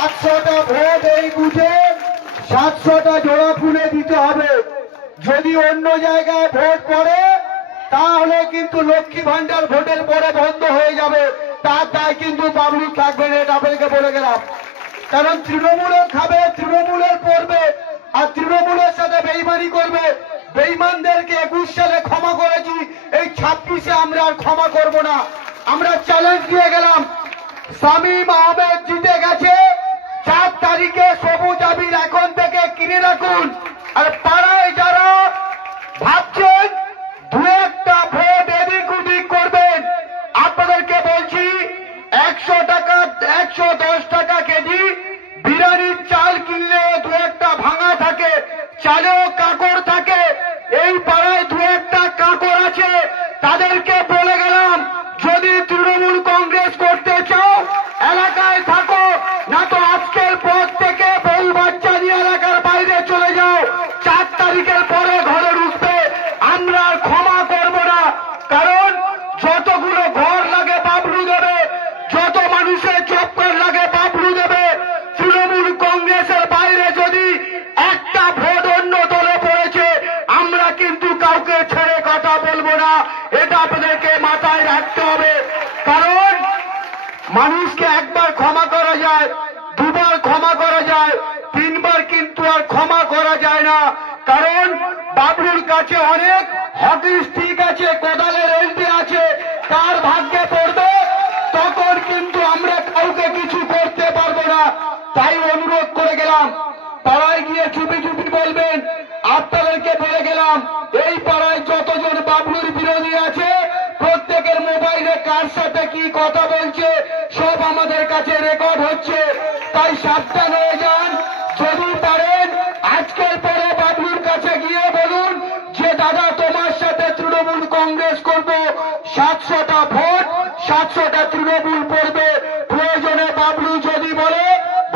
500টা vote এই বুঝে 700টা জোড়া ফুলে দিতে হবে। যদি অন্য জায়গায় ভোট পড়ে তাহলে কিন্তু লক্ষ্মী ভান্ডার ভোটের পরে বন্ধ হয়ে যাবে। তার দায় কিন্তু বাবলু থাকবে না, এটা আপনাকে বলে গেলাম। কারণ তৃণমূলের খাবে, তৃণমূলের পড়বে, আর তৃণমূলের সাথে বেইমানি করবে। বেইমানদেরকে 21 সালে ক্ষমা করেছি, এই 26-এ আমরা আর ক্ষমা করব না। আমরা চ্যালেঞ্জ দিয়ে গেলাম, শামীম আহমেদ জিতে গেছে, 4 তারিখে সবুজ আবির এখন থেকে কিনে রাখুন। আর পাড়ায় যারা ভাবছেন দু একটা ভোট এদিক ওদিক করবেন, আপনাদেরকে বলছি 100 টাকা 110 টাকা কেজি বিরিয়ানির চাল কিনলে দু একটা ভাঙা থাকে, চালেও কাঁকড় থাকে। এই পাড়ায় দু একটা কাঁকড় আছে, তাদেরকে বলে গেলাম যদি তৃণমূল কংগ্রেস করতে চাও এলাকায় থাকো, না তো আজকের পর থেকে বউ বাচ্চা নিয়ে এলাকার বাইরে চলে যাও। 4 তারিখের পরে ঘরে ঢুকবে, আমরা আর ক্ষমা করব না। কারণ যতগুলো ঘর লাগে বাবলু দেবে, যত মানুষের চক্কর লাগে বাবলু দেবে। তৃণমূল কংগ্রেসের বাইরে যদি একটা ভোট অন্য দলে পড়েছে, আমরা কিন্তু কাউকে ছেড়ে কথা বলবো না, এটা আপনাদেরকে মাথায় রাখতে হবে। কারণ মানুষকে একবার ক্ষমা করা যায়, দুবার ক্ষমা করা যায়, 3বার কিন্তু আর ক্ষমা করা যায় না। কারণ বাবলুর কাছে অনেক হকি স্টিক আছে, কোদালের এলটি আছে, তার ভাগ্যে পড়বে তখন কিন্তু আমরা কাউকে কিছু করতে পারবো না। তাই অনুরোধ করে গেলাম, পাড়ায় গিয়ে চুপি চুপি বলবেন। আপনাদেরকে বলে গেলাম, এই পাড়ায় যতজন বাবলুর বিরোধী আছে প্রত্যেকের মোবাইলে কার সাথে কি কথা বলছে সব আমাদের কাছে রেকর্ড হচ্ছে। তাই সাবধান হয়ে যান। যদি পারেন আজকের পরে বাবলুর কাছে গিয়ে বলুন যে দাদা তোমার সাথে তৃণমূল কংগ্রেস করবো, 700টা ভোট 700টা তৃণমূল পড়বে। প্রয়োজনে বাবলু যদি বলে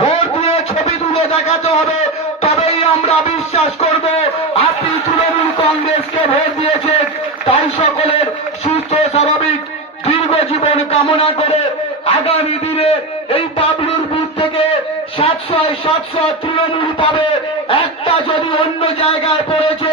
ভোট দিয়ে ছবি তুলে দেখাতে হবে, তবেই আমরা বিশ্বাস করব আপনি তৃণমূল কংগ্রেসকে ভোট দিয়েছেন। তাই সকলের সুস্থ স্বাভাবিক দীর্ঘ জীবন কামনা করে আগামী দিনে এই বাবলুর বুথ থেকে 700 তৃণমূল পাবে। একটা যদি অন্য জায়গায় পড়েছে